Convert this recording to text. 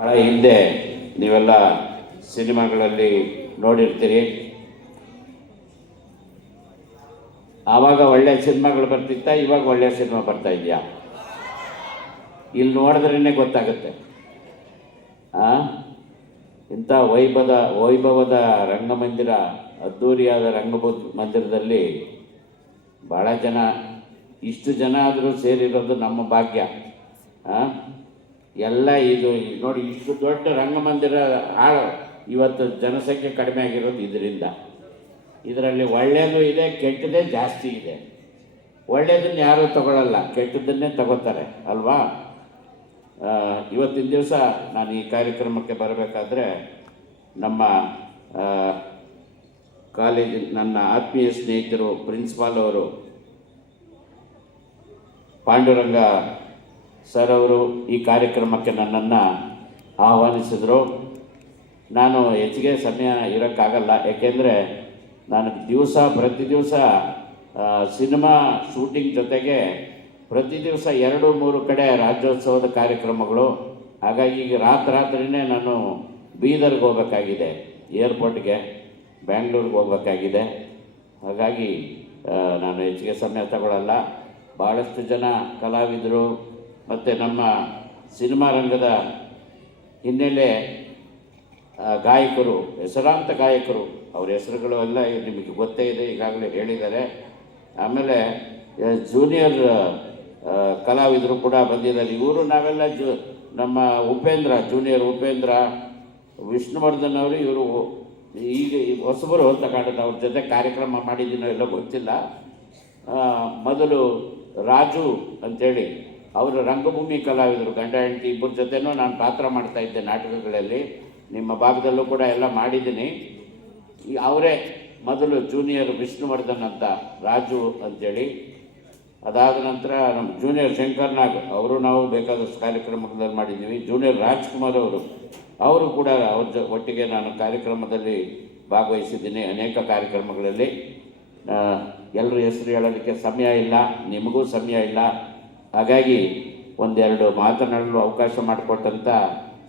ಭಾಳ ಹಿಂದೆ ನೀವೆಲ್ಲ ಸಿನಿಮಾಗಳಲ್ಲಿ ನೋಡಿರ್ತೀರಿ. ಆವಾಗ ಒಳ್ಳೆ ಸಿನಿಮಾಗಳು ಬರ್ತಿತ್ತ, ಇವಾಗ ಒಳ್ಳೆ ಸಿನಿಮಾ ಬರ್ತಾ ಇದೆಯಾ? ಇಲ್ಲಿ ನೋಡಿದ್ರೇ ಗೊತ್ತಾಗುತ್ತೆ. ಇಂಥ ವೈಭವದ ವೈಭವದ ರಂಗಮಂದಿರ ಅದ್ಧೂರಿಯಾದ ರಂಗಭ ಮಂದಿರದಲ್ಲಿ ಭಾಳ ಜನ, ಇಷ್ಟು ಜನ ಆದರೂ ಸೇರಿರೋದು ನಮ್ಮ ಭಾಗ್ಯ. ಆ? ಎಲ್ಲ ಇದು ನೋಡಿ ಇಷ್ಟು ದೊಡ್ಡ ರಂಗಮಂದಿರ ಹಾಳು ಇವತ್ತು ಜನಸಂಖ್ಯೆ ಕಡಿಮೆ ಆಗಿರೋದು ಇದರಿಂದ. ಇದರಲ್ಲಿ ಒಳ್ಳೆಯದು ಇದೆ, ಕೆಟ್ಟದೇ ಜಾಸ್ತಿ ಇದೆ. ಒಳ್ಳೆಯದನ್ನು ಯಾರೂ ತಗೊಳ್ಳಲ್ಲ ಕೆಟ್ಟದನ್ನೇ ತಗೋತಾರೆ, ಅಲ್ವಾ? ಇವತ್ತಿನ ದಿವಸ ನಾನು ಈ ಕಾರ್ಯಕ್ರಮಕ್ಕೆ ಬರಬೇಕಾದ್ರೆ ನಮ್ಮ ಕಾಲೇಜಿನ ಕಾಲೇಜ್, ನನ್ನ ಆತ್ಮೀಯ ಸ್ನೇಹಿತರು, ಪ್ರಿನ್ಸಿಪಾಲ್ ಅವರು, ಪಾಂಡುರಂಗ ಸರ್ ಅವರು ಈ ಕಾರ್ಯಕ್ರಮಕ್ಕೆ ನನ್ನನ್ನು ಆಹ್ವಾನಿಸಿದರು. ನಾನು ಹೆಚ್ಚಿಗೆ ಸಮಯ ಇರೋಕ್ಕಾಗಲ್ಲ ಏಕೆಂದರೆ ನಾನು ದಿವಸ ಪ್ರತಿ ದಿವಸ ಸಿನಿಮಾ ಶೂಟಿಂಗ್ ಜೊತೆಗೆ ಪ್ರತಿ ದಿವಸ ಎರಡು, ಮೂರು ಕಡೆ ರಾಜ್ಯೋತ್ಸವದ ಕಾರ್ಯಕ್ರಮಗಳು. ಹಾಗಾಗಿ ಈಗ ರಾತ್ರಿ ರಾತ್ರಿನೇ ನಾನು ಬೀದರ್ಗೆ ಹೋಗಬೇಕಾಗಿದೆ, ಏರ್ಪೋರ್ಟ್ಗೆ, ಬ್ಯಾಂಗ್ಳೂರ್ಗೆ ಹೋಗಬೇಕಾಗಿದೆ. ಹಾಗಾಗಿ ನಾನು ಹೆಚ್ಚಿಗೆ ಸಮಯ ತಗೊಳ್ಳಲ್ಲ ಭಾಳಷ್ಟು ಜನ ಕಲಾವಿದರು ಮತ್ತು ನಮ್ಮ ಸಿನಿಮಾ ರಂಗದ ಹಿನ್ನೆಲೆ ಗಾಯಕರು, ಹೆಸರಾಂತ ಗಾಯಕರು, ಅವ್ರ ಹೆಸರುಗಳು ಎಲ್ಲ ನಿಮಗೆ ಗೊತ್ತೇ ಇದೆ, ಈಗಾಗಲೇ ಹೇಳಿದ್ದಾರೆ. ಆಮೇಲೆ ಜೂನಿಯರ್ ಕಲಾವಿದರು ಕೂಡ ಬಂದಿದ್ದಾರೆ. ಇವರು ನಾವೆಲ್ಲ ಜು, ನಮ್ಮ ಉಪೇಂದ್ರ ಜೂನಿಯರ್ ಉಪೇಂದ್ರ, ವಿಷ್ಣುವರ್ಧನ್ ಅವರು, ಇವರು ಈಗ ಹೊಸಬರು ಕಾಣುತ್ತೆ. ಅವ್ರ ಜೊತೆ ಕಾರ್ಯಕ್ರಮ ಮಾಡಿದ್ದೀನೋ ಎಲ್ಲೋ ಗೊತ್ತಿಲ್ಲ. ಮೊದಲು ರಾಜು ಅಂತೇಳಿ ಅವರು ರಂಗಭೂಮಿ ಕಲಾವಿದರು, ಗಂಡ ಹೆಂಡತಿ ಇಬ್ಬರ ಜೊತೆನೂ ನಾನು ಪಾತ್ರ ಮಾಡ್ತಾ ಇದ್ದೆ ನಾಟಕಗಳಲ್ಲಿ. ನಿಮ್ಮ ಭಾಗದಲ್ಲೂ ಕೂಡ ಎಲ್ಲ ಮಾಡಿದ್ದೀನಿ. ಅವರೇ ಮೊದಲು ಜೂನಿಯರ್ ವಿಷ್ಣುವರ್ಧನ್ ಅಂತ, ರಾಜು ಅಂಥೇಳಿ ಅದಾದ ನಂತರ ನಮ್ಮ ಜೂನಿಯರ್ ಶಂಕರ್ ನಾಗ್, ಅವರು ನಾವು ಬೇಕಾದಷ್ಟು ಕಾರ್ಯಕ್ರಮಗಳಲ್ಲಿ ಮಾಡಿದ್ದೀವಿ. ಜೂನಿಯರ್ ರಾಜ್ಕುಮಾರ್ ಅವರು ಅವರು ಕೂಡ ಅವ್ರ ಜೊ, ಒಟ್ಟಿಗೆ ನಾನು ಕಾರ್ಯಕ್ರಮದಲ್ಲಿ ಭಾಗವಹಿಸಿದ್ದೀನಿ ಅನೇಕ ಕಾರ್ಯಕ್ರಮಗಳಲ್ಲಿ. ಎಲ್ಲರ ಹೆಸರು ಹೇಳೋದಕ್ಕೆ ಸಮಯ ಇಲ್ಲ, ನಿಮಗೂ ಸಮಯ ಇಲ್ಲ. ಹಾಗಾಗಿ ಒಂದೆರಡು ಮಾತನಾಡಲು ಅವಕಾಶ ಮಾಡಿಕೊಟ್ಟಂಥ